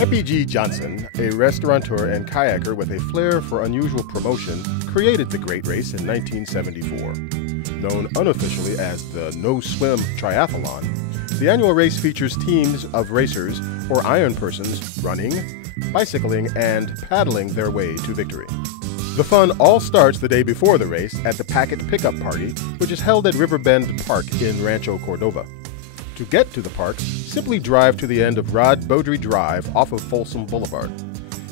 Eppie Johnson, a restaurateur and kayaker with a flair for unusual promotion, created the Great Race in 1974. Known unofficially as the No Swim Triathlon, the annual race features teams of racers or iron persons running, bicycling, and paddling their way to victory. The fun all starts the day before the race at the Packet Pickup Party, which is held at Riverbend Park in Rancho Cordova. To get to the park, simply drive to the end of Rod Beaudry Drive off of Folsom Boulevard.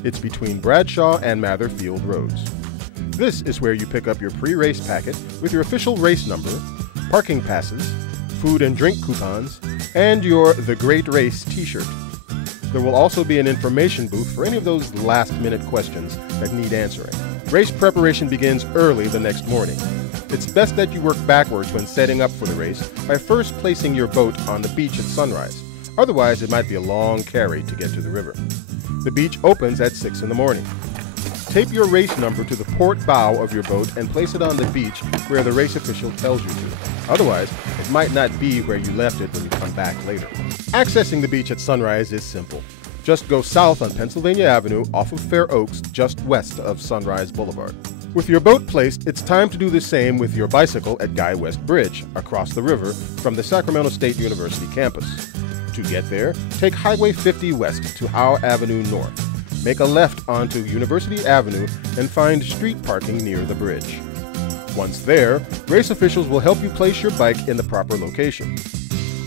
It's between Bradshaw and Mather Field Roads. This is where you pick up your pre-race packet with your official race number, parking passes, food and drink coupons, and your The Great Race t-shirt. There will also be an information booth for any of those last-minute questions that need answering. Race preparation begins early the next morning. It's best that you work backwards when setting up for the race by first placing your boat on the beach at sunrise. Otherwise, it might be a long carry to get to the river. The beach opens at 6 in the morning. Tape your race number to the port bow of your boat and place it on the beach where the race official tells you to. Otherwise, it might not be where you left it when you come back later. Accessing the beach at sunrise is simple. Just go south on Pennsylvania Avenue off of Fair Oaks, just west of Sunrise Boulevard. With your boat placed, it's time to do the same with your bicycle at Guy West Bridge, across the river from the Sacramento State University campus. To get there, take Highway 50 west to Howe Avenue north. Make a left onto University Avenue and find street parking near the bridge. Once there, race officials will help you place your bike in the proper location.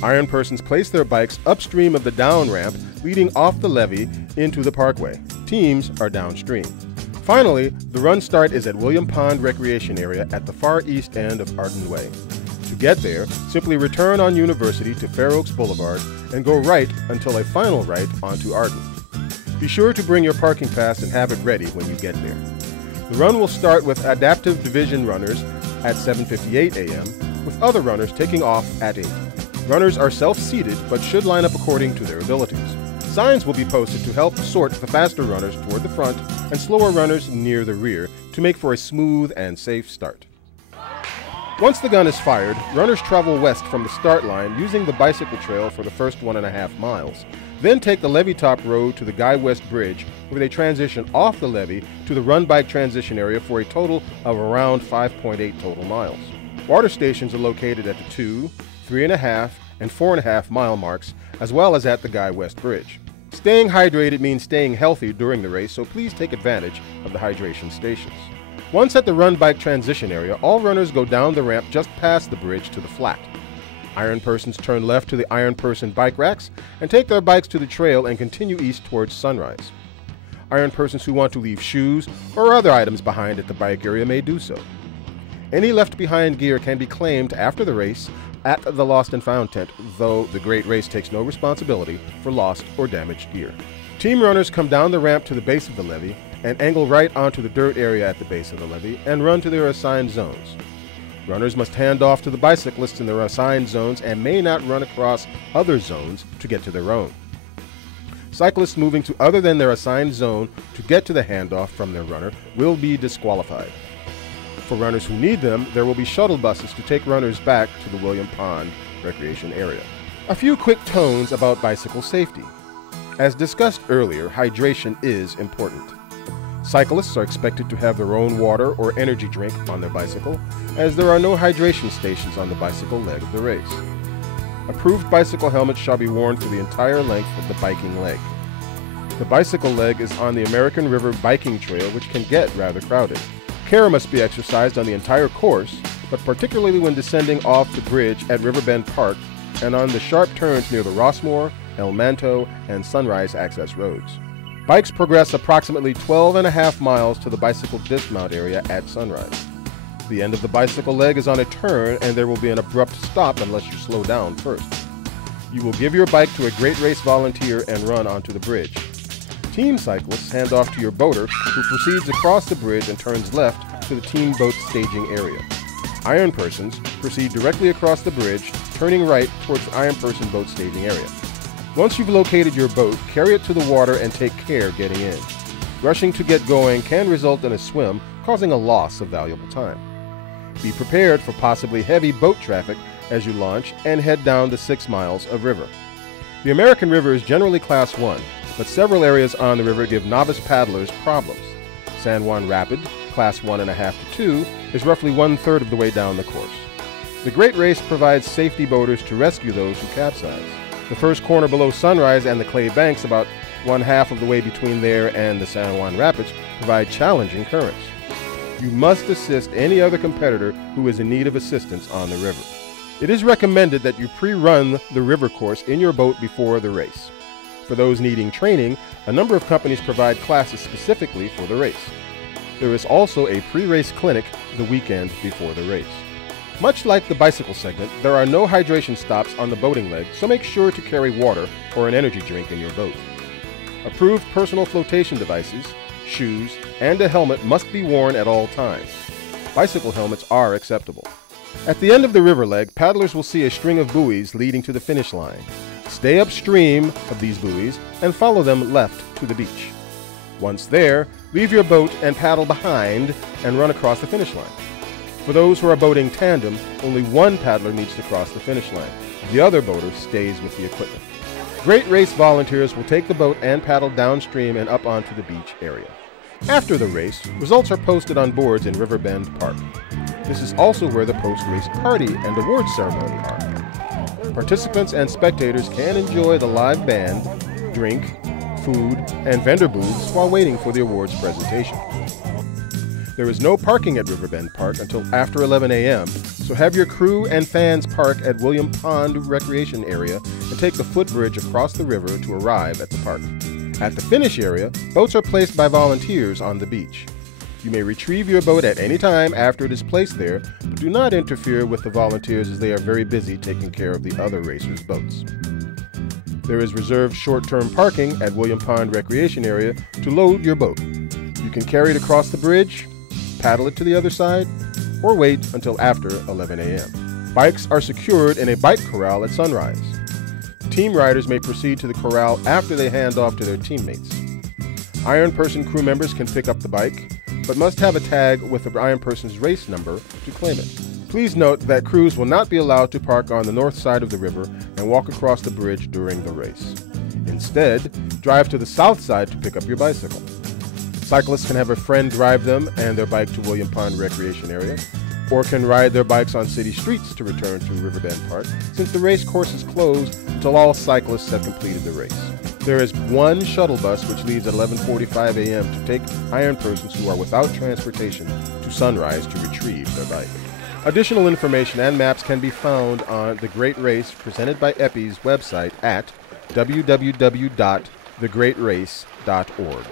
Iron persons place their bikes upstream of the down ramp leading off the levee into the parkway. Teams are downstream. Finally, the run start is at William Pond Recreation Area at the far east end of Arden Way. To get there, simply return on University to Fair Oaks Boulevard and go right until a final right onto Arden. Be sure to bring your parking pass and have it ready when you get there. The run will start with adaptive division runners at 7:58 a.m., with other runners taking off at 8. Runners are self-seated but should line up according to their abilities. Signs will be posted to help sort the faster runners toward the front and slower runners near the rear to make for a smooth and safe start. Once the gun is fired, runners travel west from the start line using the bicycle trail for the first 1.5 miles. Then take the levee top road to the Guy West Bridge, where they transition off the levee to the run bike transition area for a total of around 5.8 total miles. Water stations are located at the 2, 3.5, and 4.5 mile marks, as well as at the Guy West Bridge. Staying hydrated means staying healthy during the race, so please take advantage of the hydration stations. Once at the run bike transition area, all runners go down the ramp just past the bridge to the flat. Iron persons turn left to the iron person bike racks and take their bikes to the trail and continue east towards Sunrise. Iron persons who want to leave shoes or other items behind at the bike area may do so. Any left behind gear can be claimed after the race at the Lost and Found tent, though the Great Race takes no responsibility for lost or damaged gear. Team runners come down the ramp to the base of the levee and angle right onto the dirt area at the base of the levee and run to their assigned zones. Runners must hand off to the bicyclists in their assigned zones and may not run across other zones to get to their own. Cyclists moving to other than their assigned zone to get to the handoff from their runner will be disqualified. For runners who need them, there will be shuttle buses to take runners back to the William Pond Recreation Area. A few quick tones about bicycle safety. As discussed earlier, hydration is important. Cyclists are expected to have their own water or energy drink on their bicycle, as there are no hydration stations on the bicycle leg of the race. Approved bicycle helmets shall be worn for the entire length of the biking leg. The bicycle leg is on the American River biking trail, which can get rather crowded. Care must be exercised on the entire course, but particularly when descending off the bridge at Riverbend Park and on the sharp turns near the Rossmore, El Manto, and Sunrise access roads. Bikes progress approximately 12.5 miles to the bicycle dismount area at Sunrise. The end of the bicycle leg is on a turn and there will be an abrupt stop unless you slow down first. You will give your bike to a Great Race volunteer and run onto the bridge. Team cyclists hand off to your boater, who proceeds across the bridge and turns left to the team boat staging area. Iron persons proceed directly across the bridge, turning right towards the iron person boat staging area. Once you've located your boat, carry it to the water and take care getting in. Rushing to get going can result in a swim, causing a loss of valuable time. Be prepared for possibly heavy boat traffic as you launch and head down the 6 miles of river. The American River is generally Class 1, but several areas on the river give novice paddlers problems. San Juan Rapid, Class 1.5 to 2, is roughly 1/3 of the way down the course. The Great Race provides safety boaters to rescue those who capsize. The first corner below Sunrise and the clay banks, about 1/2 of the way between there and the San Juan Rapids, provide challenging currents. You must assist any other competitor who is in need of assistance on the river. It is recommended that you pre-run the river course in your boat before the race. For those needing training, a number of companies provide classes specifically for the race. There is also a pre-race clinic the weekend before the race. Much like the bicycle segment, there are no hydration stops on the boating leg, so make sure to carry water or an energy drink in your boat. Approved personal flotation devices, shoes, and a helmet must be worn at all times. Bicycle helmets are acceptable. At the end of the river leg, paddlers will see a string of buoys leading to the finish line. Stay upstream of these buoys and follow them left to the beach. Once there, leave your boat and paddle behind and run across the finish line. For those who are boating tandem, only one paddler needs to cross the finish line. The other boater stays with the equipment. Great Race volunteers will take the boat and paddle downstream and up onto the beach area. After the race, results are posted on boards in Riverbend Park. This is also where the post-race party and awards ceremony are. Participants and spectators can enjoy the live band, drink, food, and vendor booths while waiting for the awards presentation. There is no parking at Riverbend Park until after 11 a.m., so have your crew and fans park at William Pond Recreation Area and take the footbridge across the river to arrive at the park. At the finish area, boats are placed by volunteers on the beach. You may retrieve your boat at any time after it is placed there, but do not interfere with the volunteers as they are very busy taking care of the other racers' boats. There is reserved short-term parking at William Pond Recreation Area to load your boat. You can carry it across the bridge, paddle it to the other side, or wait until after 11 a.m. Bikes are secured in a bike corral at Sunrise. Team riders may proceed to the corral after they hand off to their teammates. Iron Person crew members can pick up the bike, but must have a tag with the Iron Person's race number to claim it. Please note that crews will not be allowed to park on the north side of the river and walk across the bridge during the race. Instead, drive to the south side to pick up your bicycle. Cyclists can have a friend drive them and their bike to William Pond Recreation Area, or can ride their bikes on city streets to return to Riverbend Park, since the race course is closed until all cyclists have completed the race. There is one shuttle bus which leaves at 11:45 a.m. to take Iron Persons who are without transportation to Sunrise to retrieve their bike. Additional information and maps can be found on the Great Race presented by Eppie's website at www.thegreatrace.org.